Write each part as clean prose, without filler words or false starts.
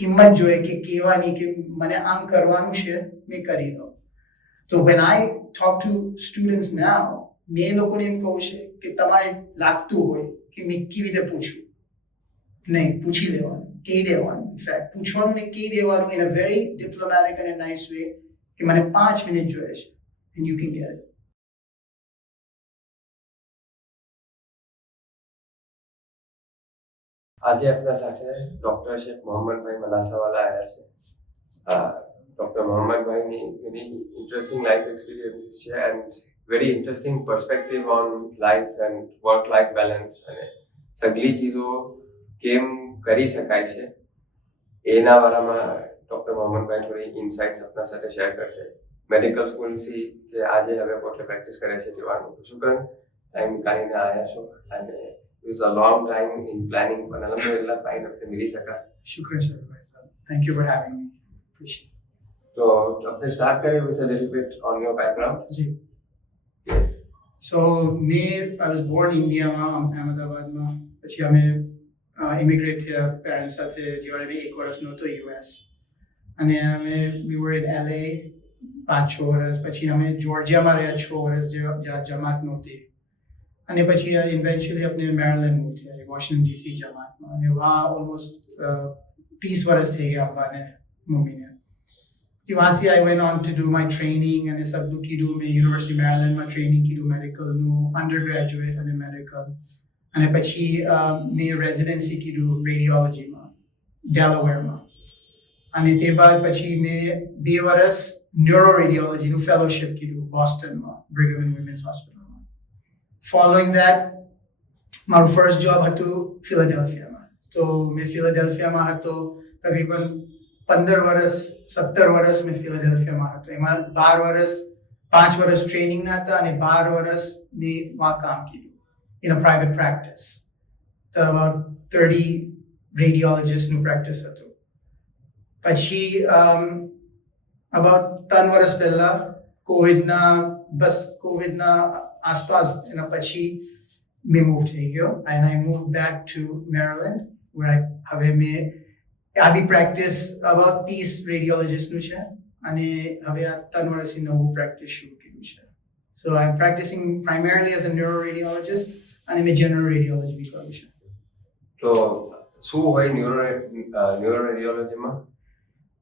હિંમત જોઈએ કે કહેવાની કે મને આમ કરવાનું છે, મેં કરી દઉં. તો when I talk to students now, મેં એ લોકોને એમ કહું છે કે તમારે લાગતું હોય કે મેં કેવી રીતે પૂછું, નહીં, પૂછી લેવાનું, કહી દેવાનું. ઇનફેક્ટ પૂછવાનું ને કહી દેવાનું in a very diplomatic and a nice way કે મને 5 મિનિટ જોઈએ છે, and you can get it. આજે આપણા સાથે ડોક્ટર શેખ મોહમ્મદભાઈ મલાસાવાલા આવ્યા છે. ડોક્ટર મોહમ્મદભાઈની ઘણી ઇન્ટરેસ્ટિંગ લાઈફ એક્સપિરિયન્સીસ છે and very interesting perspective on life and work life balance અને સગલી ચીજો કેમ કરી શકાય છે એના વાળામાં ડોક્ટર મોહમ્મદભાઈ થોડી ઇન્સાઇટ્સ આપણા સાથે શેર કરશે. મેડિકલ સ્કૂલથી કે આજે હવે પોતે પ્રેક્ટિસ કરે છે જવાનું શુક્રન ટાઈમ નીકાળીને આવ્યા છો અને it was a long time in planning, but alhamdulillah, fine up the Milisaka. Shukran, sir. Thank you for having me. Appreciate it. So, let's start with a little bit on your background. Ji. So, I was born in India, Ahmedabad. પછી અમે immigrate થયા parents સાથે જ્યારે મેં 1 વર્ષનો હતો US. અને we were in LA 5-6 વર્ષ. પછી અમે જોર્જિયામાં રહ્યા 6 વર્ષ જ્યાં જમાત નહોતી. અને પછી ઇવેન્ચ્યુઅલી આપણે મેરીલેન્ડ મૂવ થયા વોશિંગ્ટન DC જમાતમાં. અને વા ઓલમોસ્ટ 30 વર્ષ થઈ ગયા અબ્બાને મમ્મીને. वहाँ से I went on to do my training અને સબલું કીધું મેં યુનિવર્સિટી મેરીલેન્ડમાં ટ્રેનિંગ કીધું મેડિકલનું અંડર ગ્રેજ્યુએટ અને મેડિકલ. અને પછી મેં રેઝિડન્સી કીધું રેડિયોલોજીમાં ડેલાવેરમાં. અને તે બાદ પછી મેં 2 વર્ષ ન્યુરો રેડિયોલોજીનું ફેલોશિપ કીધું બોસ્ટનમાં બ્રિઘમ એન્ડ વિમેન્સ હોસ્પિટલમાં. ફોલોઈંગ દેટ મારું ફર્સ્ટ જોબ હતું ફિલાડેલ્ફિયામાં. તો મેં ફિલાડેલ્ફિયામાં હતો તકરીબન 15 વર્ષ 17 વર્ષ મેં ફિલાડેલ્ફિયામાં હતો. એમાં 12 વર્ષ 5 વર્ષ ટ્રેનિંગના હતા અને 12 વર્ષ મેં વहाँ કામ કર્યું in a private practice. તો about 30 રેડિયોલોજિસ્ટનું પ્રેક્ટિસ હતું. પછી about 3 વર્ષ પહેલા કોવિડના આસપાસ એના પછી મેં મૂવ થઈ ગયો and I moved back to Maryland where હવે મેં આ બી પ્રેક્ટિસ about 30 રેડિયોલોજિસ્ટનું છે અને હવે આ 3 વર્ષથી નવું પ્રેક્ટિસ શરૂ કર્યું છે. So I'm practicing primarily as a neuroradiologist અને મેં જનરલ રેડિયોલોજી બી કરું છું. તો શું હોય ન્યુરોરેડિયોલોજીમાં?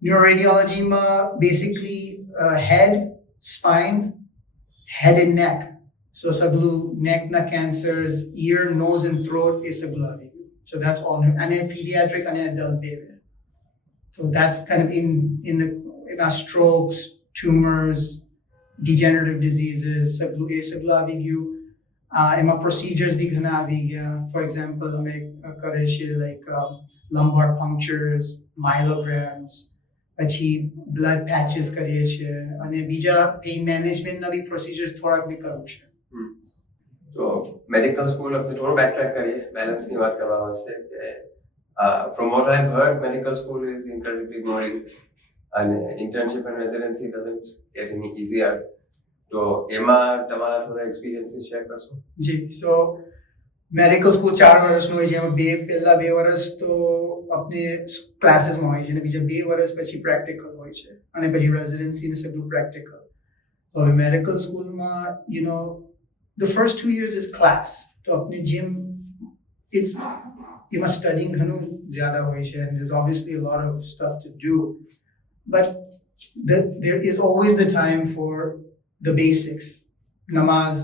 ન્યુરોરેડિયોલોજીમાં basically head, spine, head and neck. So સગલું neckના cancers, ear, nose and throat એ સગલું આવી ગયું. So that's all. And pediatric and adult baby. So that's kind of in our strokes, tumors, degenerative diseases, sablu આવી ગયું. એમાં procedures બી ઘણા આવી ગયા. For example, અમે કરે છે like lumbar punctures, myelograms, પછી blood patches કરીએ છીએ અને બીજા pain managementના બી procedures થોડાક બી કરું છે. તો મેડિકલ સ્કૂલ આપણે થોડું બેકટ્રેક કરીએ બેલેન્સની વાત કરવા વાસ્તે કે from what I've heard, medical school is incredibly boring and internship and residency doesn't get any easier. So, એમાં તમારા થોડા એક્સપિરિયન્સીસ શેર કરશો? જી. સો મેડિકલ સ્કૂલ 4 વર્ષનું હોય છે. એમાં પહેલા 2 વર્ષ તો આપણે ક્લાસીસમાં હોય છે અને બીજા 2 વર્ષ પછી પ્રેક્ટિકલ હોય છે અને પછી રેઝિડન્સી ને સગલું પ્રેક્ટિકલ. તો હવે મેડિકલ સ્કૂલમાં the first 2 years is class. તો આપણે જેમ એમાં સ્ટડીંગ ઘણું જ્યાદા હોય છે and there's obviously a lot of stuff to do, but there is always the time for the basics. Namaz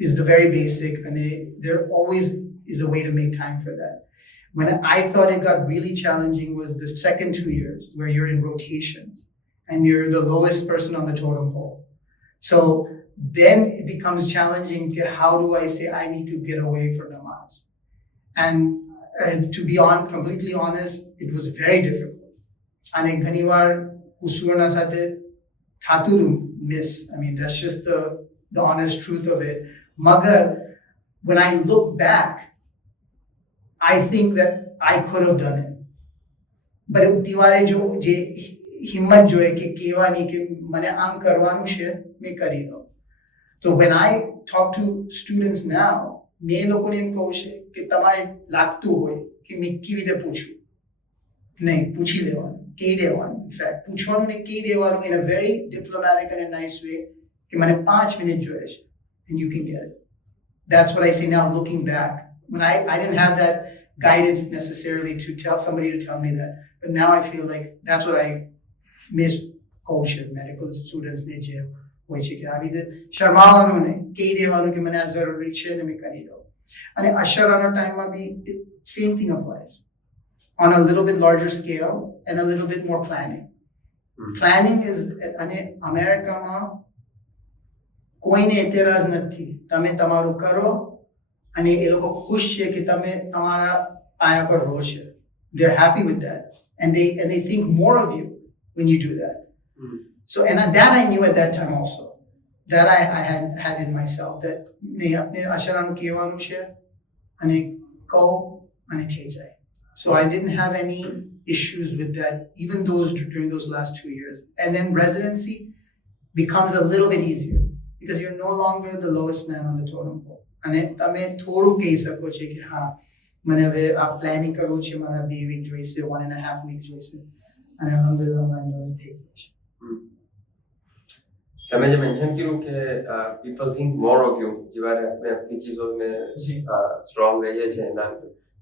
is the very basic and there always is a way to make time for that. When I thought it got really challenging was the second 2 years where you're in rotations and you're the lowest person on the totem pole. So then it becomes challenging. How do I say I need to get away from namaz? And to be completely honest, it was very difficult. And ઘણીવાર ઉસુરના સાથે થાતું miss. I mean, that's just the honest truth of it. Magar, when I look back, I think that I could have done it. But Tiware જે હિંમત જોઈએ કે કહેવાની કે મને આમ કરવાનું છે, મેં કરી દઉં. So when I talk to students now, મેં લોકોને એમ કહું છે કે તમારે લાગતું હોય કે મેં કેવી રીતે પૂછું, નહીં પૂછી લેવાનું કહી દેવાનું ઇનફેક્ટ પૂછવાનું ને કહી દેવાનું in a very diplomatic and a nice way કે મને 5 મિનિટ જોઈએ છે and you can get it. That's what I say now looking back. When I didn't have that guidance necessarily to tell somebody to tell me that, but now I feel like that's what I miss culture medical students ને જે હોય છે કે આવી રીતે શરમાવાનું નહીં કહી દેવાનું કે મને આ જરૂરી છે ને મેં કરી દઉં અને અશરાનો ટાઈમમાં બી same thing applies on a little bit larger scale and a little bit more planning. Planning is અને અમેરિકામાં કોઈને એતરાજ નથી તમે તમારું કરો અને એ લોકો ખુશ છે કે તમે તમારા પાયા પર રહો છો. They're happy with that and they think more of you when you do that. So and that I knew at that time also that I had in myself that નહીં આપણે અશરાનું કહેવાનું છે અને કહો અને થઈ જાય. So I didn't have any issues with that even during those last 2 years. And then residency becomes a little bit easier because you're no longer the lowest man on the totem pole. અને તમે થોડું કહી શકો છો કે હા મને હવે આ પ્લાનિંગ કરવું છે મારા 2 વીક જોઈશે 1.5 વીક જોઈશે અને અલહમદુલિલ્લાહ મારી થઈ ગઈ છે. તમે જે મેન્શન કર્યું કે people think more of you જ્યારે આપણે આપણી ચીજોને સ્ટ્રોંગ રહીએ છીએ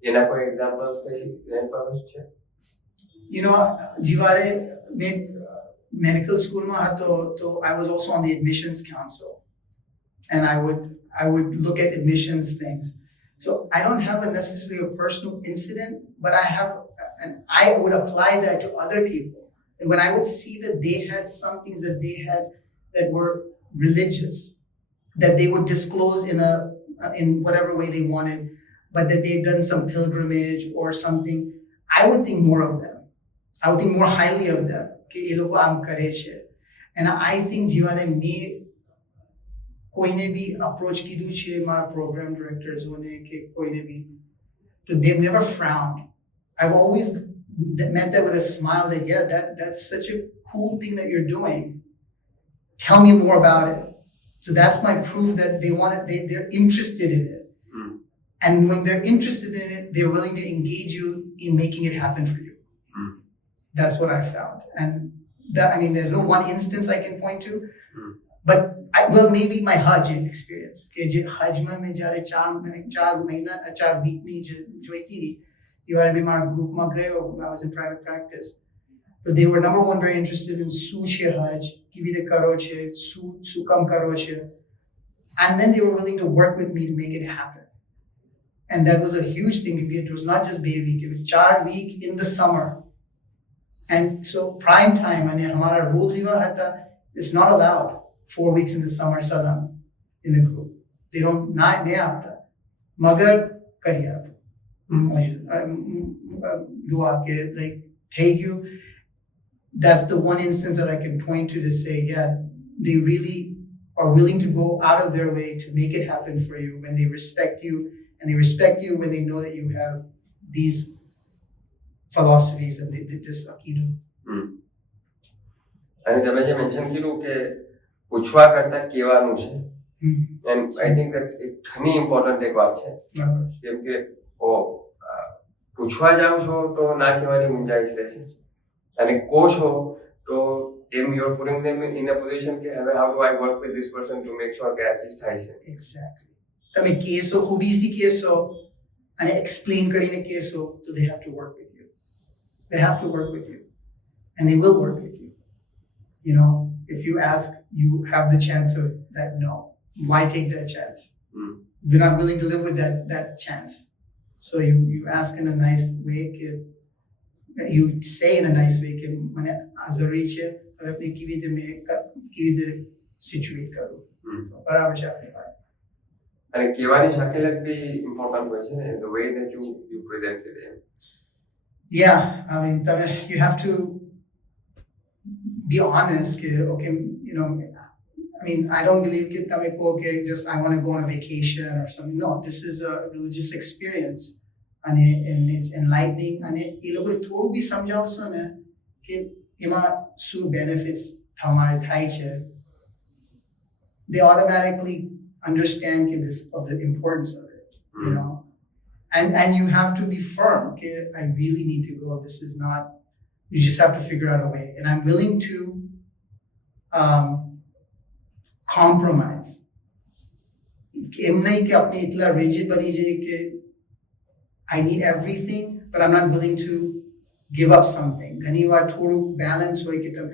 એના કોઈ એક્ઝામ્પલ્સ કઈ લેન પર છે? You know જીવારે મેં medical સ્કૂલમાં હતો તો I was also on the admissions council and I would look at admissions things. So I don't have necessarily a personal incident, but and I would apply that to other people. And when I would see that they had some things that they had that were religious, that they would disclose in whatever way they wanted, but that they'd done some pilgrimage or something, I would think more of them. I would think more highly of them. કે એ લોકો આમ કરે છે. And I think જીવાને મેં કોઈને બી અપ્રોચ કીધું છે મારા પ્રોગ્રામ ડિરેક્ટર્સોને કે કોઈને બી so they've never frowned. I've always met that with a smile that yeah that's such a cool thing that you're doing. Tell me more about it. So that's my proof that they're interested in it. And when they're interested in it, they're willing to engage you in making it happen for you. That's what I found. And that, I mean, there's no one instance I can point to, but maybe my Hajj experience. કે જે હજમાં મેં જ્યારે 4 વીકની જોઈતી હતી ત્યારે બી મારા ગ્રુપમાં ગયો. I was in private practice. But they were number one very interested in શું છે હજ, કેવી રીતે કરો છે, શું કામ કરો છે. And then they were willing to work with me to make it happen. And that was a huge thing. It was not just Bay Week, it was 4 week in the summer. And so prime time, and hamara rules eva hata, it's not allowed 4 weeks in the summer salam in the group. They don't nahi aapta. Magar kariya. Dua ke like take you. That's the one instance that I can point to say, yeah, they really are willing to go out of their way to make it happen for you when they respect you, and they respect you when they know that you have these philosophies and this aqidah. અને તમે જે મેન્શન કર્યું કે પૂછવા કરતા કહેવાનું છે, and I think that's એક ઘણી ઇમ્પોર્ટન્ટ એક વાત છે. કેમ કે પૂછવા જાવ છો તો ના કહેવાની ગુંજાઈશ રહે છે અને કહો છો તો you're putting them in a position કે હવે how do I work with this person to make sure કે આ ચીજ થાય છે. Exactly. તમે કહેશો ખૂબીથી કહેશો અને એક્સપ્લેન કરીને કહેશો તો they have to work with you. They have to work with you and they will work with you. You know, if you ask, you have the chance of that. No, why take that chance? You're not willing to live with that chance. So you ask in a nice way, you say in a nice way કે મને આ જરૂરી છે, હવે આપણે કેવી રીતે સિચ્યુએટ કરવું બરાબર છે આપણી વાત. અને કહેવાની શાકેલાત બી ઇમ્પોર્ટન્ટ હોય છે ને, the way that you present it. Yeah, I mean, you have to be honest. Okay, you know, I mean, I don't believe that okay, just I want to go on a vacation or something. No, this is a religious experience, and it's enlightening. And એ લોકો થોડું બી સમજાવશો ને કે એમાં શું benefits તમારે થાય છે, they automatically understand of the importance of it, you know. and you have to be firm. Okay, I really need to go. This is not. You just have to figure out a way, and I'm willing to compromise. એમ નહીં કે આપણે એટલા rigid બની જઈએ કે I need everything, but I'm not willing to give up something. ઘણી વાર થોડું balance હોય કે તમે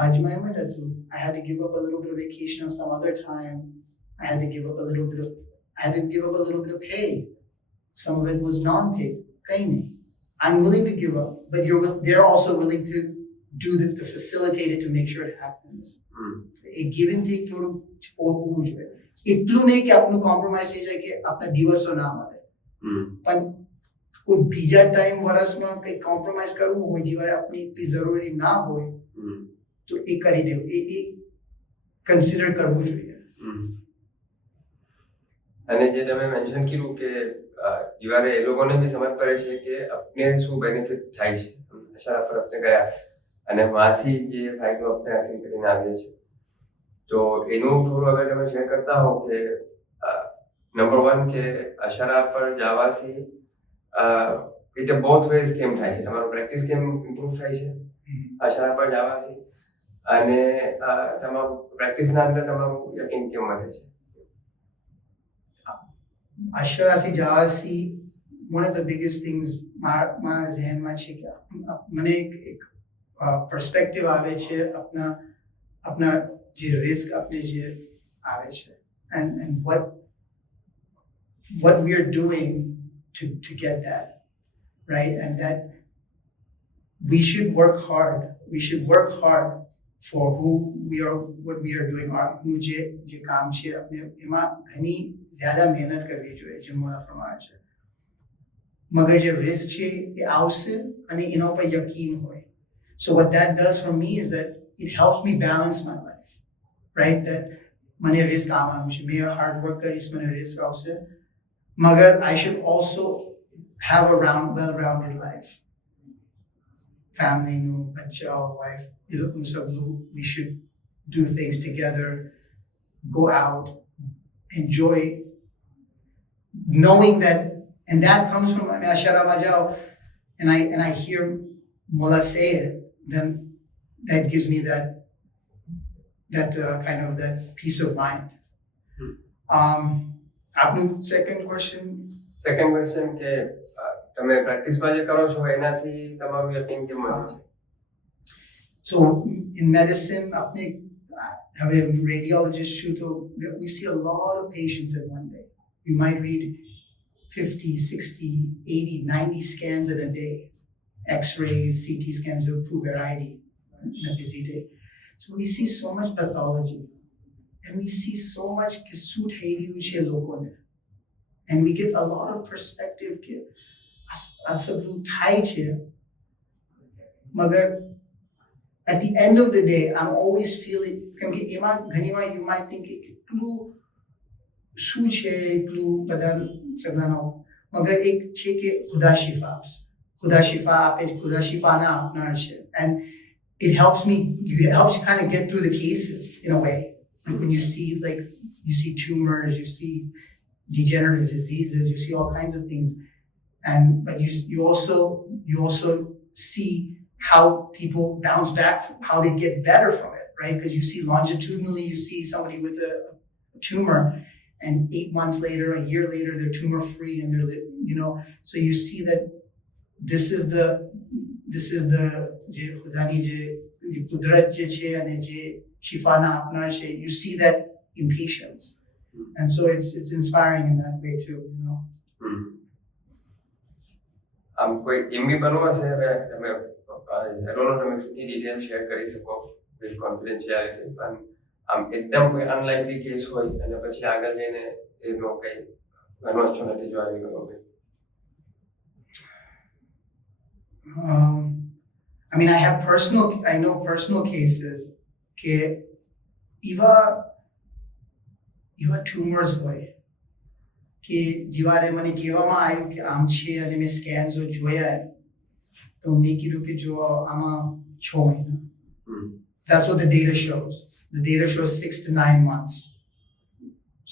હજમાં એમ જ હતું. I had to give up a little bit of vacation some other time. I had to give up a little bit of pay. Some of it was non-paid. કંઈ નહીં. I'm willing to give up, but they're also willing to do this, to facilitate it, to make sure it happens. A give and take થોડું હોવું જોઈએ. એટલું નહીં કે આપણું કોમ્પ્રોમાઇઝ થઈ જાય કે આપણા દિવસો ના મળે, પણ કોઈ બીજા ટાઈમ વર્ષમાં કંઈ કોમ્પ્રોમાઇઝ કરવું હોય જ્યારે આપણી એટલી જરૂરી ના હોય તો એ કરી દેવું, એ કન્સિડર કરવું જોઈએ. અને જે તમે મેન્શન કર્યું કે જીવારે એ લોકોને બી સમજ પડે છે કે આપણે શું બેનિફિટ થાય છે. અશારા પર આપણે ગયા અને માસી જે ફાયદો આપણે હાસિલ કરીને આવીએ છીએ, તો એનું થોડું હવે તમે શેર કરતા હો કે નંબર 1 કે અશારા પર જવાથી એટલે બોથ વેઝ કેમ થાય છે, તમારું પ્રેક્ટિસ કેમ ઇમ્પ્રૂવ થાય છે અશારા પર જવાથી, અને તમારું પ્રેક્ટિસના અંદર તમારું યકીન કેમ વધે છે. અશારાથી જવાથી one of the biggest things મારા ઝહેનમાં છે કે મને એક પર્સપેક્ટિવ આવે છે આપના જે રિસ્ક આપણે જે આવે છે, and what we are doing to get that right, and that we should work hard for who we are, what we are doing. આપનું જે કામ છે આપણે એમાં ઘણી જ્યાદા મહેનત કરવી જોઈએ જે મોડા પ્રમાણે છે, મગર જે રિસ્ક છે એ આવશે અને એના ઉપર યકીન હોય. So what that does for me is that it helps me balance my life, right? That મને રિસ્ક આવવાનું છે, મેં હાર્ડ વર્ક કરીશ, મને રિસ્ક આવશે, મગર I should also have a well-rounded life. Family, બચ્ચાઓ, wife, એ લોકોનું સગલું, we should do things together, go out, enjoy, knowing that, and that comes from Ashara Majao, and I hear Mullah say it, then that gives me that kind of that peace of mind. આપનું second question કે તમે પ્રેક્ટિસમાં જે કરો છો એનાથી તમારું યકીન કેમ વધે છે. So in medicine, apne have a radiologist shoot, we see a lot of patients in one day. You might read 50, 60, 80, 90 scans in a day. X-rays, CT scans will prove variety in a busy day. So we see so much pathology, and we see so much kisut heiryuche lokone, and we get a lot of perspective ke asablu thai che, magar at the end of the day, I'm always feeling, you might think, શું છે એટલું બધા સગલાનો, મગર એક છે કે ખુદા શિફા આપશે, ખુદા શિફા આપે, ખુદા શિફાના આપનાર છે, and it helps you kind of get through the cases in a way. Like when you see tumors, you see degenerative diseases, you see all kinds of things, but you also see how people bounce back, how they get better from it, right? Because you see longitudinally, you see somebody with a tumor, and 8 months later, a year later, they're tumor free, and so you see that this is the je khudani je kudrat je che ane je shifana apnar che, you see that in patients, and so it's inspiring in that way too, આમ કોઈ એમબી બનવું હશે હવે તમે I don't know તમે કેટલી detail share કરી શકો વિથ કોન્ફિડેન્શિયાલિટી, પણ આમ એકદમ કોઈ અનલાઇકલી કેસ હોય અને પછી આગળ જઈને એનો કંઈ ઘણો ઓપોર્ચ્યુનિટી જો આવી ગયો હોય. I mean, I know personal cases કે એવા tumors હોય કે જીવારે મને કહેવામાં આવ્યું કે આમ છે, અને મેં સ્કેન્સ જોયા તો મેં કીધું કે જો આમાં 6 મહિના. That's what the data shows. The data shows 6 to 9 months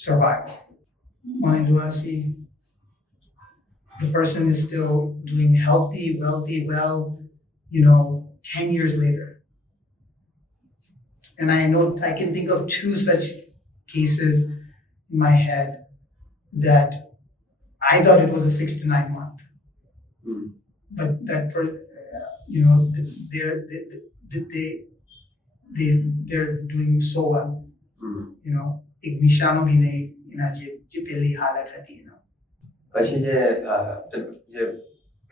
survival. મને જોવાથી the person is still doing healthy, wealthy, well, 10 years later. And I know I can think of 2 such cases in my head that I thought it was a 6 to 9 month, but they're doing so well. એક નિશાનો બી નહીં એના જે પહેલી હાલત હતી એનો. પછી જે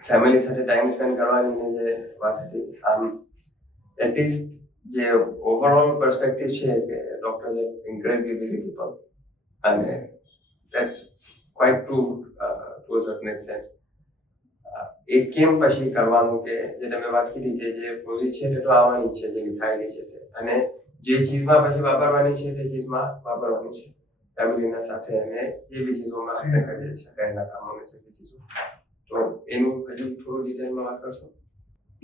ફેમિલી સાથે ટાઈમ સ્પેન્ડ કરવાની જે વાત હતી આમ એટલીસ્ટ જે ઓવરઓલ પર્સપેક્ટિવ છે કે doctors are incredibly busy people અને that's quite true to a certain extent. એ કેમ પછી કરવાનું કે જે તમે વાત કરી કે જે પ્રોઝી છે તે તો આવવાની જ છે જે ખાયેલી છે તે અને જે ચીજમાં પછી વાપરવાની છે તે ચીજમાં વાપરવાની છે ફેમિલીના સાથે અને જે બી ચીજોમાં આપણે કરીએ છીએ ઘરના કામોને છે તે ચીજો તો એનું હજી થોડું ડિટેલમાં વાત કરશો.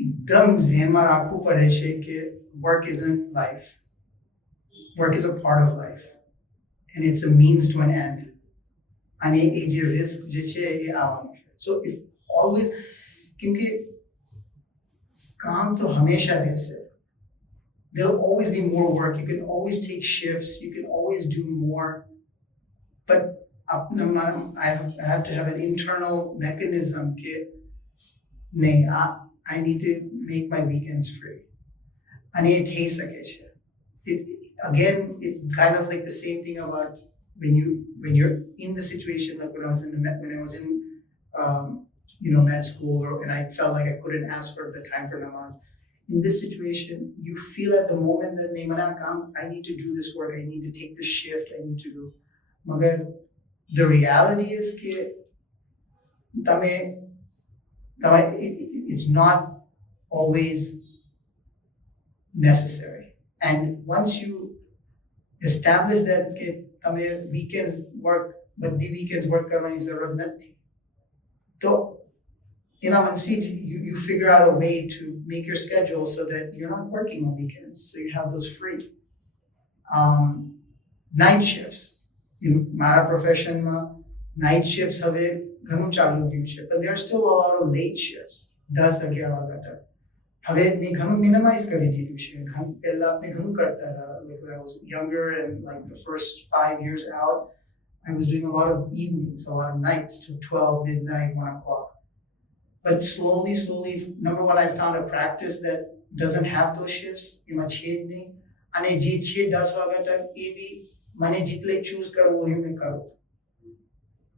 એકદમ ધ્યાનમાં રાખવું પડે છે કે work is in life, work is a part of life and it's a means to an end. અને એ જે રિસ્ક જે છે એ આવવાનું છે. સો ઇફ ઓલવેઝ, કેમ કે કામ તો હંમેશા રહેશે. There'll always be more work. You can always take shifts. You can always do more. But I have to have an internal mechanism that I need to make my weekends free. And it takes again, it's kind of like the same thing about when you're in the situation like when I was in med school, and I felt like I couldn't ask for the time for namaz. In this situation, you feel at the moment that I need to do this work, I need to take the shift, I need to do. Magar, the reality is that it's not always necessary. And once you establish that weekends work, but the weekends work karwani zarurat nathi. So you figure out a way to make your schedule so that you're not working on weekends, so you have those free. Night shifts. My profession, night shifts have ઘણું ચાલુ ગયું છે, but there are still a lot of late shifts. 10-11 વાગ્યા તક હવે મેં ઘણું મિનિમાઇઝ કરી દીધું છે. પહેલા આપણે ઘણું કરતા હતા. Like when I was younger and like the first 5 years out, I was doing a lot of evenings, a lot of nights till 12 midnight, 1 o'clock. But slowly, number one, I found a practice that doesn't have those shifts. એમાં છે જ નહીં. અને જે છે 10 વાગ્યા તક એ બી મને જેટલે ચૂઝ કરવું હોય મેં કરું.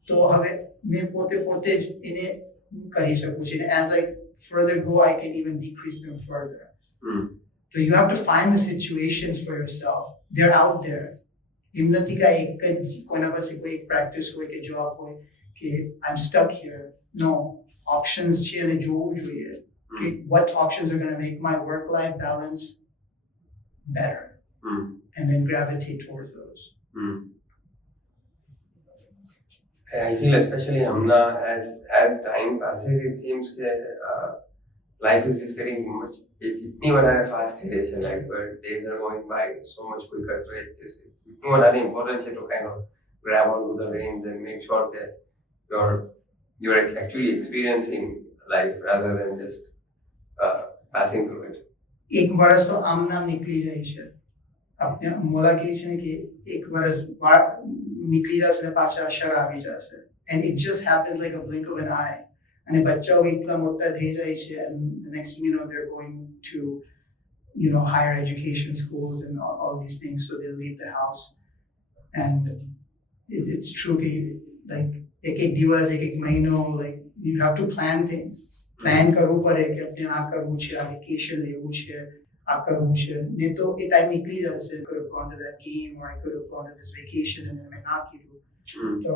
તો હવે મેં પોતે જ એને કરી શકું છું. As I further go, I can even decrease them further. So you have to find the situations for yourself. They're out there. એમ નથી કે કોઈના પાસે કોઈ એક પ્રેક્ટિસ હોય કે જોબ હોય કે I'm stuck here. No. Options છે અને જોવું જોઈએ કે what options are going to make my work-life balance better, and then gravitate towards those. I feel especially Hamna, as time passes, it seems that life is just getting much fast paced. Like where days are going by so much quicker. So it's important to kind of grab onto the reins and make sure that you're actually experiencing life rather than just passing through it. એક વર્ષ તો આમ નામ નીકળી જાય છે. આપણે મોલા કહે છે ને કે એક વર્ષ નીકળી જશે પાછા અસર આવી જશે. And it just happens like a blink of an eye. અને બચ્ચાઓ એટલા મોટા થઈ જાય છે, and the next thing you know they're going to higher education schools and all these things, so they'll leave the house. And it's true like एक દિવસ એક મહિનો, like you have to plan things. Plan કરવું પડે કે આપણે આ કરવું છે, આ વેકેશન લેવું છે, આ કરવું છે. નહીં તો એ ટાઈમ નીકળી જશે. I could have gone to that game, or I could have gone to this vacation, and then મેં ના કીધું. તો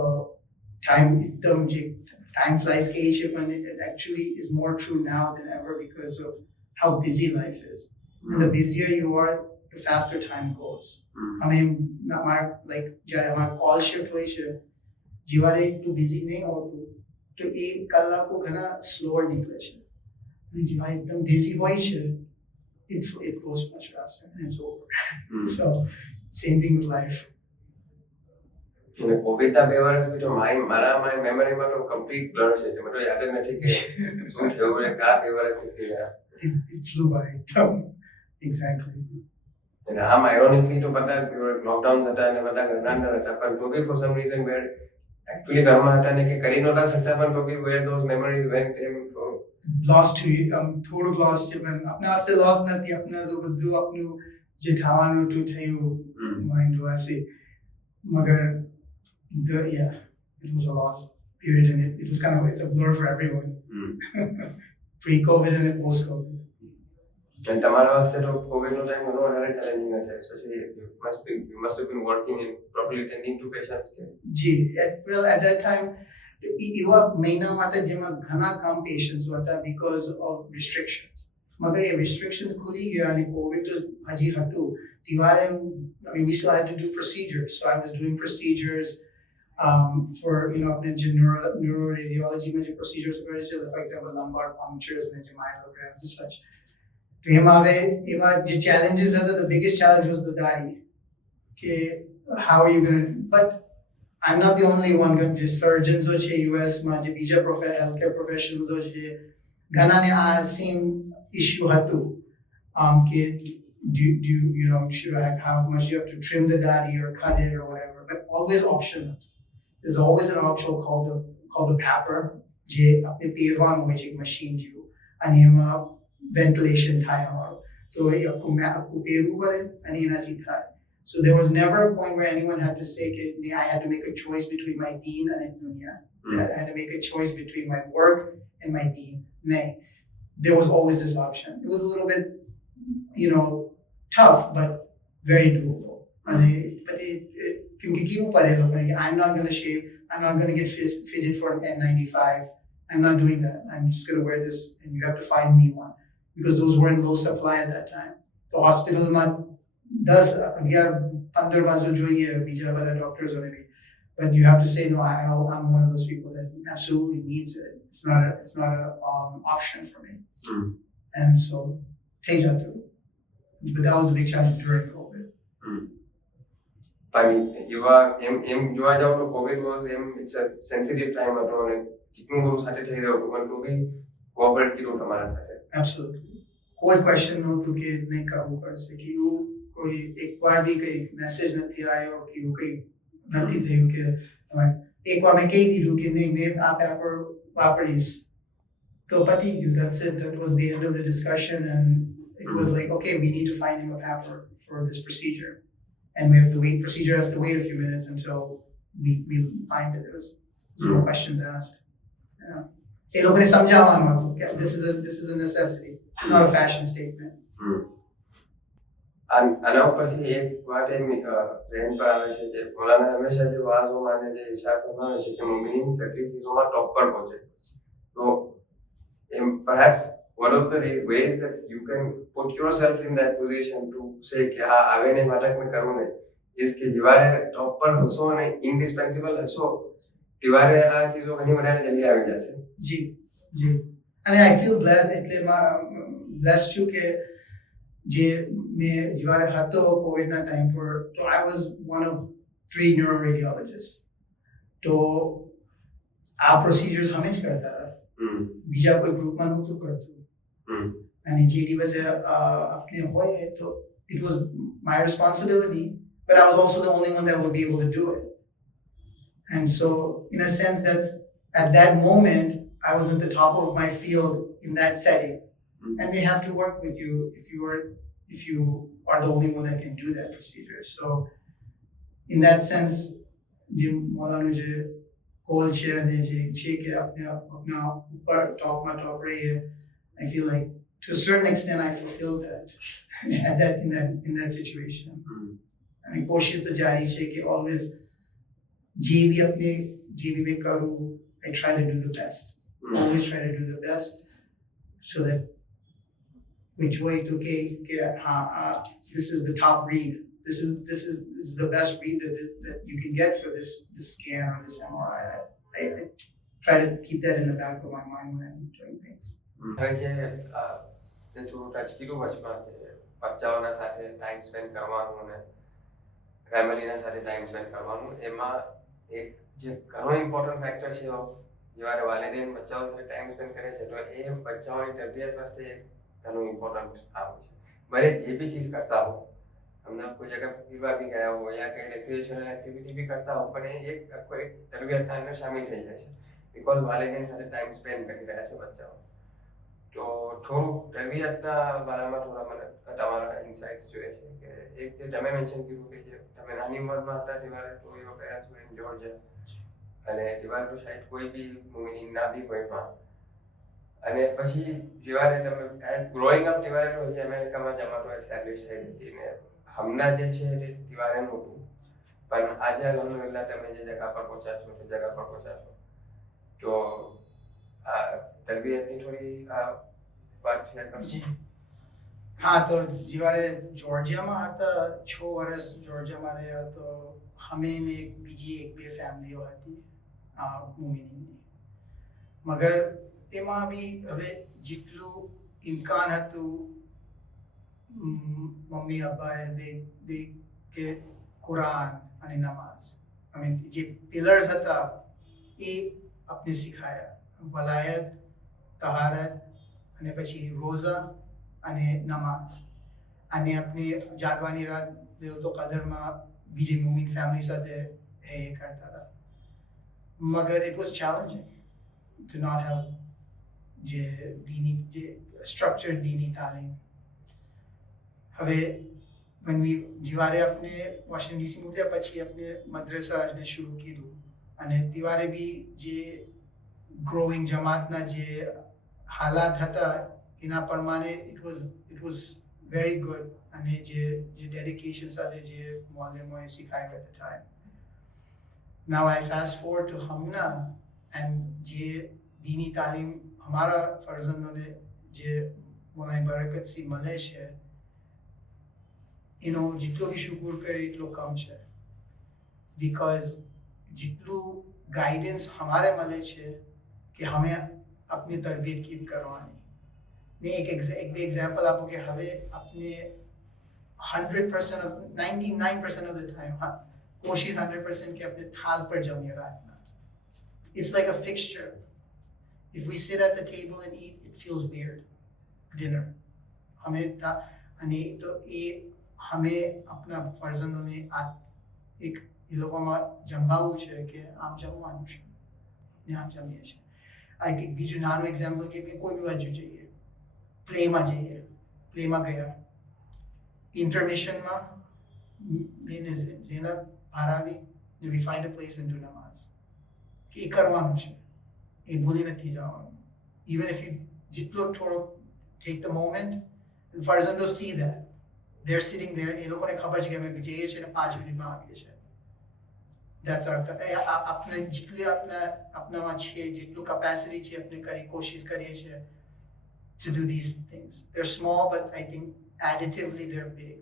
time flies કહે છે, પણ it actually is more true now than ever because of how busy life is. And the busier you are, the faster time goes. I mean, like જ્યારે અમારા call shift હોય છે, જીવારે એટલું બિઝી નહીં હોતું તો એ કલાકો ઘણા સ્લોઅર નીકળે છે. અને જીવારે એકદમ બિઝી હોય છે, it goes much faster and it's over. So same thing with life. અને કોવિડના 2 વર્ષ બી તો મારા મેમરીમાં તો કમ્પ્લીટ બ્લર છે એટલે મને તો યાદ જ નથી કે શું થયું ને કા 2 વર્ષ નીકળી ગયા. It flew by. Exactly. અને આમ આયરોનિકલી તો બધા લોકડાઉન હતા અને બધા ઘરના અંદર હતા પણ તો બી for some reason were actually ઘરમાં હતા ને કે કરી નહોતા શકતા પણ તો બી વેર ધોઝ મેમરીઝ વેન્ટ એમ Lost to થોડુંક lost છે પણ આપણા પાસે lost નથી આપણા તો બધું આપનું જે થવાનું હતું થયું માઇન્ડ વાસે મગર yeah it was a lost period and it was kind of it's a blur for everyone. Pre-COVID and post-COVID. અને તમારા વાસ્તે તો કોવિડનો ટાઈમ ઘણો વધારે ચેલેન્જિંગ હશે especially you must have been working in properly tending to patients. G well at that time એવા મહિના માટે જેમાં ઘણા કમ પેશન્ટ્સ હતા because of restrictions. મગર એ restrictions ખુલી ગયા અને કોવિડ તો હજી હતું ત્યારે I mean we still had to do procedures so I was doing procedures for अपने जो neuroradiology में जो procedures करे છે for example lumbar punctures and जो myelograms and such. તો એમાં જે challenges હતા the biggest challenge was the diary કે how are you going to but I'm not the only one જે surgeons છે US માં જે બીજા healthcare professionals છે ઘણાને આ same issue હતું કે do you know should I how much you have to trim the daddy or cut it or whatever but always optional. There's always an option called the PAPR જે આપણે પહેરવાનું હોય છે machine જેવું અને એમાં ventilation થાય અમારું તો એ આખું પહેરવું પડે અને એનાથી થાય. So there was never a point where anyone had to say I had to make a choice between my deen and dunya. I had to make a choice between my work and my deen. No, there was always this option. It was a little bit, tough, but very doable. But I'm not going to shave. I'm not going to get fitted for an N95. I'm not doing that. I'm just going to wear this, and you have to find me one because those were in low supply at that time. The hospital does 11-15 बाजू જોઈએ બીજા બધા doctors હોને भी but you have to say no I'm one of those people that absolutely needs it. It's not a option for me. And so થઈ જતું but that was a big challenge during COVID. I mean જોવા જાવ તો COVID was it's a sensitive time હતો અને જેટલું બધું સાથે થઈ રહ્યું હતું પણ તો બી કોઓપરેટ કર્યું તમારા સાથે. Absolutely. કોઈ ક્વેશ્ચન નહોતું કે નહીં કરવું પડશે કે એવું કોઈ એકવાર બી કઈ મેસેજ નથી આવ્યો કે એવું કઈ નથી થયું કે એકવાર મેં કહી દીધું કે નહીં મેં આ પેપર વાપરીશ તો પતી ગયું. That's it. That was the end of the discussion and it was like okay we need to find him a paper for this procedure and we have to wait. Procedure has to wait a few minutes until we find it. There was no questions asked. Yeah. એ લોકોને સમજાવવાનું હતું કે this is a necessity. It's not a fashion statement. આના ઉપરથી એક વાત એમ ધ્યાન પર આવે છે કે મોલાના હંમેશા જે વાઝોમાં અને જે ઇશાર કરવામાં આવે છે કે મુમિનીન સેક્રિફાઈસોમાં ટોપ પર પહોંચે તો perhaps one of the ways that you can put yourself in that position to say કે હા આવે ને માટે મેં કરવું નહીં is કે જેવારે ટોપ પર હશો અને ઇન્ડિસ્પેન્સિબલ હશો તેવારે આ ચીજો ઘણી વધારે જલ્દી આવી જશે. જી અને I feel blessed એટલે blessed છું કે જે મેં જ્યારે હતો કોવિડના ટાઈમ પર તો I was one of 3 neuroradiologists. તો આ પ્રોસિજર્સ અમે જ કરતા હતા બીજા કોઈ ગ્રુપમાં નહોતું કરતું અને જે દિવસે આપણે હોય તો it was my responsibility but I was also the only one that would be able to do it. And so in a sense that's at that moment I was at the top of my field in that setting. And they have to work with you if you are the only one that can do that procedure. So in that sense, જે મોલાનું જે કોલ છે અને જે છે કે આપણે આપણા ઉપર ટોપમાં ટોપ રહીએ I feel like to a certain extent I fulfilled that in that situation. અને કોશિશ તો જારી છે કે always જે બી મેં કરું I try to do the best. Always try to do the best so that which way to this is the top read. This is the best read that you can get for this scan or this MRI. I try to keep that in the back of my mind when I'm doing things. હવે જે થોડું ટચ કર્યું વચમાં બચ્ચાઓના સાથે time spend કરવાનું અને ફેમિલીના સાથે ટાઈમ સ્પેન્ડ કરવાનું એમાં એક જે ઘણો ઇમ્પોર્ટન્ટ ફેક્ટર છે જ્યારે વાલિદેન બચ્ચાઓ સાથે ટાઈમ સ્પેન્ડ કરે છે તો એ બચ્ચાઓની તરબિયત વાસ્તે ઘણું ઇમ્પોર્ટન્ટ આવે છે. ભલે જે બી ચીજ કરતા હો, हमने कोई जगह फिरवा भी गया हो या कहीं रिक्रिएशनल एक्टिविटी भी करता हो પણ એ એક આખો એક તરબિયતના અંદર શામિલ થઈ જાય છે બીકોઝ વાલિદેન સાથે ટાઈમ સ્પેન્ડ કરી રહ્યા છે બચ્ચાઓ. તો થોડું તરબિયતના બારામાં થોડા મને તમારા ઇન્સાઇટ્સ જોઈએ છે કે એક જે તમે મેન્શન કર્યું કે જે તમે નાની ઉંમરમાં હતા ત્યારે તો your parents var in Georgia અને ત્યારે તો શાયદ કોઈ બી મૂવી ના બી કોઈ પણ અને પછી જ્યારે તમે એઝ ગ્રોઈંગ અપ ત્યારે તો હજી અમેરિકામાં જમાતો એસ્ટાબ્લિશ થઈ હતી ને હમણાં જે છે તે દિવાળીનું હતું પણ આજે અલહમદુલિલ્લાહ તમે જે જગ્યા પર પહોંચ્યા છો તે જગ્યા પર પહોંચ્યા છો તો તરબિયતની થોડી વાત શેર કરજો. હા, તો જ્યારે જોર્જિયામાં હતા 6 વર્ષ જોર્જિયામાં રહ્યા તો અમે ને બીજી એક બે ફેમિલીઓ હતી મુમિનીની. મગર એમાં બી હવે જેટલું ઇમ્કાન હતું મમ્મી પપ્પાએ દે કે કુરાન અને નમાઝ જે પિલર્સ હતા એ આપણે શીખાયા. વલાયત, તહારત અને પછી રોઝા અને નમાઝ અને આપણે જાગવાની રાત તો કદરમાં બીજી મુમિન ફેમિલી સાથે એ કરતા હતા. મગર it was challenging to not have જે દીની જે સ્ટ્રક્ચર દીની તાલીમ. હવે જ્યારે આપણે વોશિંગ્ટન ડીસી મૂક્યા પછી આપણે મદ્રસાને શરૂ કીધું અને ત્યારે બી જે ગ્રોઈંગ જમાતના જે હાલાત હતા એના પ્રમાણે ઇટ વોઝ વેરી ગુડ અને જે ડેડિકેશન સાથે જે મોલેમોએ શીખાયું at the time. Now I fast forward to હમના એન્ડ જે દીની તાલીમ હમારા ફરજંદોને જે મોલાની બરકતથી મળે છે એનો જેટલો બી શુક્ર કરે એટલો કમ છે બીકોઝ જેટલું ગાઈડન્સ હમારે મળે છે કે હમે अपनी तरबियत कीप करवानी. मैं एक भी एग्जांपल आपको कि हमें अपने 100% of 99% of the time कोशिश 100% के अपने थाल पर जमे रखना. It's like a fixture. If we sit at the table and eat, it feels weird. Dinner. हमें अने तो ये हमें अपना फर्जंदों में एक ये लोगों में जमवाવું છે કે આમ જમવાનું છે ને આમ જમીએ છીએ. આ એક બીજું નાનું એક્ઝામ્પલ કે કોઈ બી બાજુ જઈએ પ્લેમાં ગયા ઇન્ટરમિશનમાં મેને ઝેનબ ભારાવી we find a place and do namaz કે એ કરવાનું છે એ ભૂલી નથી જવાનું. ઇવન ઇફ યુ જેટલો થોડો ટેક ધ મોમેન્ટ ફર્ઝન્ડો see that they are sitting there એ લોકોને ખબર છે કે અમે જઈએ છીએ ને 5 મિનિટમાં આવીએ છીએ. That's our अपने जितने अपना छे जितने कैपेसिटी छे अपने करी कोशिश करिए छे to do these things. They're small but I think additively they're big.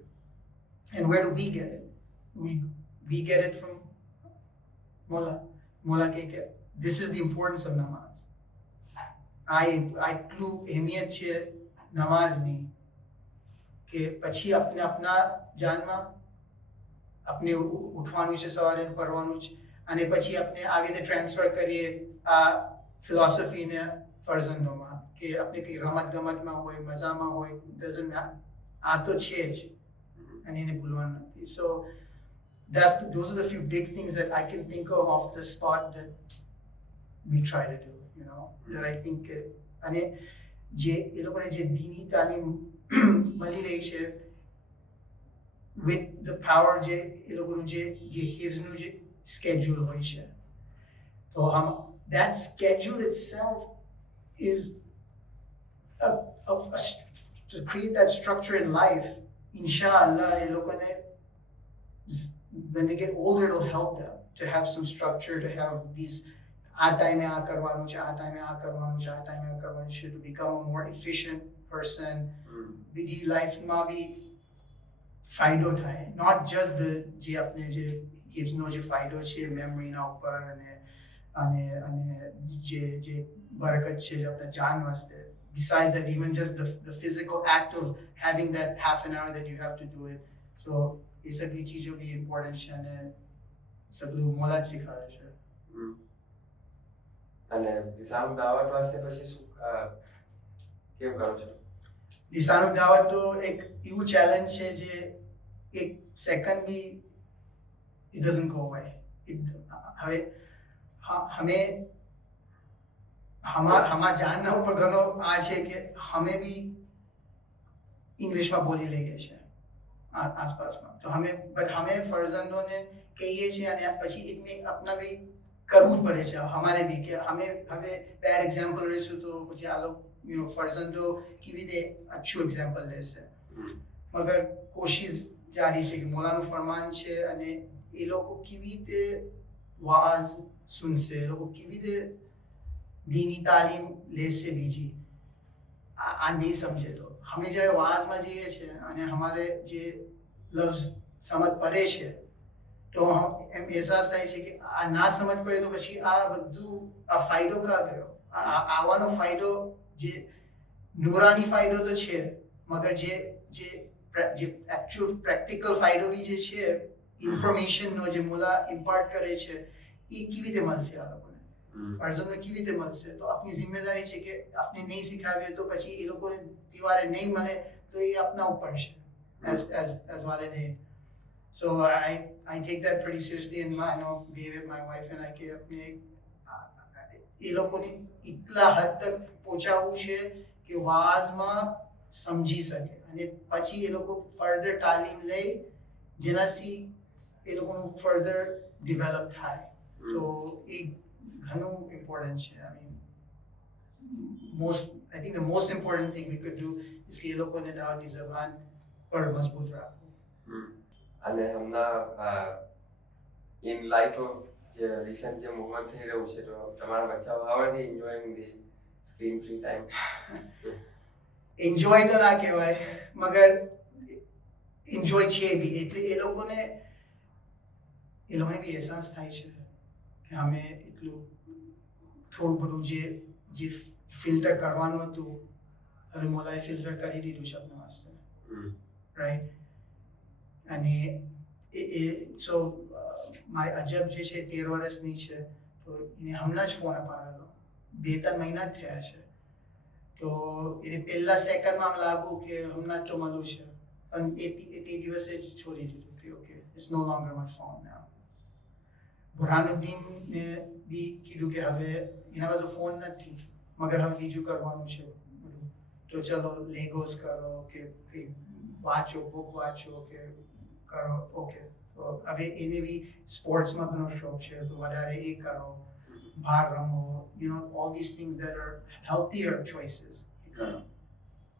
And where do we get it? We get it from Mola ke this is the importance of namaz. I clue ehmiyat छे नमाज ની કે પછી अपने अपना જાનમાં अपने उठवानुं છે સવારે પડવાનું છે અને પછી આપણે આવી રીતે ટ્રાન્સફર કરીએ આ ફિલોસોફીને ફરજંદોમાં કે આપણે કંઈ રમત ગમતમાં હોય મજામાં હોય ડઝન્ટ આ તો છે જ અને એને ભૂલવાનું નથી. સો those are the few big things that I can think of off the spot that we try to do, you know, that I think અને જે એ લોકોને જે દીની તાલીમ મળી રહી છે with the power જે એ લોકોનું જે હિફ્ઝનું જે schedule હોય છે તો that schedule itself is to create that structure in life. Inshallah એ લોકોને when they get older it'll help them to have some structure, to have these આ ટાઈમે આ કરવાનું છે આ ટાઈમે આ કરવાનું છે આ ટાઈમે આ કરવાનું છે to become a more efficient person. બીજી લાઈફમાં બી ફાયદો થાય નોટ જસ્ટ ધ જે આપણે જે હિપ્સનો જે ફાયદો છે મેમરીના ઉપર અને અને અને જે બરકત છે જે આપણે જાન વાસ્તે besides that even just the physical act of having that half an hour that you have to do it. So ये सभी चीज़ों भी important છે અને સગલું મોલા જ શીખવાડે છે. અને લિસાનું દાવત વાસ્તે પછી શું કેમ કરો છો? લિસાનું દાવત તો એક એવું ચેલેન્જ છે જે એક second be it doesn't go away. હવે હमें हमारा जानना ઉપર ઘણો આ છે કે હમે બી ઇંગ્લિશમાં બોલી લઈએ છીએ આસપાસમાં, તો હમે ફરજંદોને કહીએ છીએ અને પછી એમને अपना भी કરવું જ પડે છે हमारे भी કે हमें હવે બેડ એક્ઝામ્પલ લઈશું તો પછી આ લોકો ફરજંદો કેવી રીતે અચ્છું એક્ઝામ્પલ લેશે. મગર કોશિશ જારી છે કે મોલાનું ફરમાન છે અને એ લોકો કેવી રીતે વાઝ સુનશે, એ લોકો કેવી રીતે દીની તાલીમ લેશે બીજી આ નહીં સમજે. તો અમે જ્યારે વાઝમાં જઈએ છીએ અને અમારે જે લફ્ઝ સમજ પડે છે તો એમ અહેસાસ થાય છે કે આ ના સમજ પડે તો પછી આ બધું આ ફાયદો કાં ગયો. આવવાનો ફાયદો જે નૂરાની ફાયદો તો છે, મગર જે એકચ્યુઅલ પ્રેક્ટિકલ ફાયદો બી જે છે ઇન્ફોર્મેશનનો જે મોલા ઇમ્પાર્ટ કરે છે એ કેવી રીતે મળશે આ લોકોને, ફરજંદને કેવી રીતે મળશે. તો આપણી જિમ્મેદારી છે કે આપણે નહીં શીખાવીએ તો પછી એ લોકોને દિવારે નહીં મળે તો એ આપના ઉપર છે as walidain. So I take that pretty seriously and I know be with my wife and I કે આપણે એ લોકોને એટલા હદ તક પહોંચાડવું છે કે વાઝમાં સમજી શકે અને પછી એ લોકો ફર્ધર તાલીમ લે જેનાથી એ લોકોનું ફર્ધર ડેવલપ થાય. તો એ ઘણું ઇમ્પોર્ટન્ટ છે. I think the most important thing we could do is કે એ લોકોને દાવતની જબાન પર મજબૂત રાખવું. અને હમણાં ઇન લાઈફ ઓફ જે રિસન્ટ જે મૂવમેન્ટ થઈ રહ્યું છે તો તમારા બચ્ચાઓ how are they enjoying the screen free time? Enjoy તો ના કહેવાય મગર એન્જોય છે બી. એટલે એ લોકોને બી અહેસાસ થાય છે કે અમે એટલું થોડું બધું જે ફિલ્ટર કરવાનું હતું હવે મોલાએ ફિલ્ટર કરી દીધું છે આપણા વાસ્તે, રાઈટ. અને સો મારી અજબ જે છે 13 વર્ષની છે તો એને હમણાં જ ફોન અપાવેલો, 2-3 મહિના જ થયા છે. તો એને પહેલા સેકન્ડમાં આમ લાગુ કે હમણાં જ તો મળું છે પણ તે દિવસે જ છોડી દીધું કે okay it's no longer my phone now. બુરહાનુદ્દીનને બી કીધું કે હવે એના પાસે ફોન નથી મગર હવે બીજું કરવાનું છે બધું, તો ચલો લેગોસ કરો કે કંઈ વાંચો, બુક વાંચો કે કરો. ઓકે તો હવે એને બી સ્પોર્ટ્સમાં ઘણો શોખ છે તો વધારે એ કરો, બહાર રમો, all these things that are healthier choices એ કરો.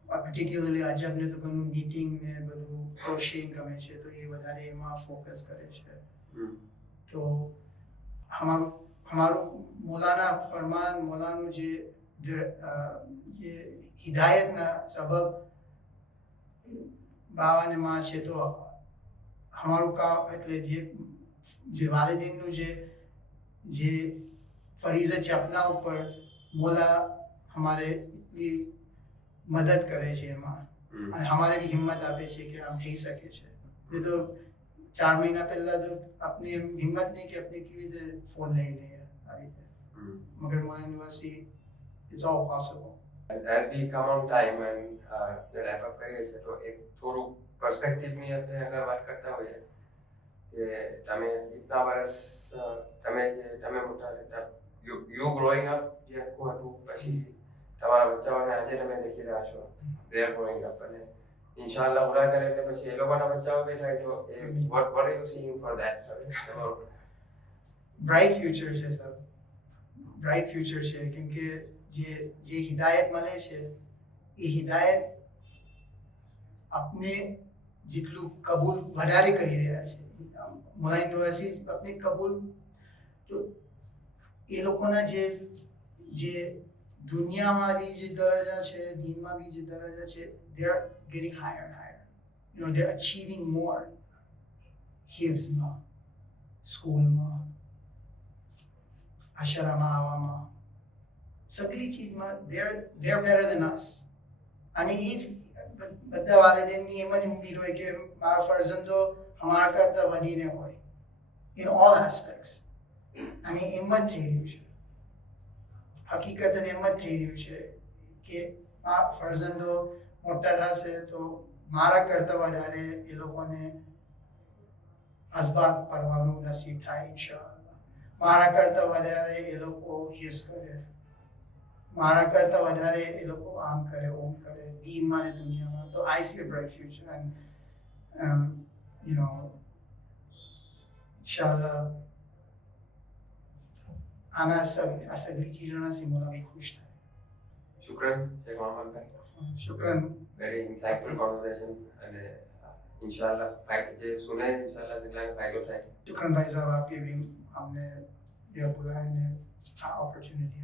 પર્ટિક્યુલરલી અજબને તો ઘણું નીટિંગ ને બધું ક્રોશિંગ ગમે છે તો એ વધારે એમાં ફોકસ કરે છે. તો हमाરું મોલાના ફરમાન, મોલાનું જે હિદાયતના સબબ બાવા અને માં છે તો हमाરું કામ એટલે જે વાલિદીનનું જે ફરીઝત છે આપના ઉપર મોલા हमारे એટલી મદદ કરે છે એમાં અને हमारे બી હિંમત આપે છે કે આમ થઈ શકે છે. એ તો 4 મહિના પહેલા તો આપની હિંમત નહીં કે આપણે કેવી રીતે ફોન લઈ લઈએ આ રીતે, મગર Maula university it's all possible. As we come on time and wrap up કરીએ છીએ તો એક થોડું પર્સપેક્ટિવની આપણે અગર વાત કરતા હોઈએ કે તમે એટલા વર્ષ તમે મોટા રહેતા યુ ગ્રોઈંગ અપ જે આખું હતું પછી તમારા બચ્ચાઓને આજે તમે દેખી રહ્યા છો દે આર ગ્રોઈંગ અપ અને ઇન્શાલ્લાહ પૂરા કરે એટલે પછી એ લોકોના બચ્ચાઓ બી થાય તો એ what are you seeing for that sir? Bright future છે સર, બ્રાઇટ ફ્યુચર છે કેમ કે જે હિદાયત મળે છે એ હિદાયત આપને જેટલું કબૂલ વધારે કરી રહ્યા છે મોલા યુનિવર્સિટી આપને કબૂલ તો એ લોકોના જે દુનિયામાં બી જે દરજ્જા છે દીનમાં બી જે દરજ્જા છે they are getting higher and higher, they're achieving more. હિફ્ઝમાં, સ્કૂલમાં, આશરામાં આવવામાં સગલી ચીજમાં they are better than us. અને એ જ બધા વાલિદૈનની એમ જ ઉમ્મીદ હોય કે મારા ફરજંદો અમારા કરતાં વધીને હોય, in all aspects. અને એમ જ થઈ રહ્યું છે, હકીકતને એમ જ થઈ રહ્યું છે કે આ ફરજંદો મોટા થશે તો મારા કરતાં વધારે એ લોકોને અસબાબ પરવાનું નસીબ થાય ઇન્શાઅલ્લાહ. મારા કરતાં વધારે એ લોકો હિફ્ઝ કરે, મારા કરતાં વધારે એ લોકો આમ કરે ઓમ કરે દીનમાં અને દુનિયામાં. તો I see a bright future and you know इंशाल्लाह आना सब सभी चीज़ों से मोला भी खुश था. શુક્રન શેખ મોહમ્મદ ભાઈ, शुक्रन. very insightful conversation અને इंशाल्लाह फाइट જે સુને इंशाल्लाह સિગ્લાને ફાયદો થાય. शुक्रन भाई साहब, आपके भी हमने यह बुलाया ने अपॉर्चुनिटी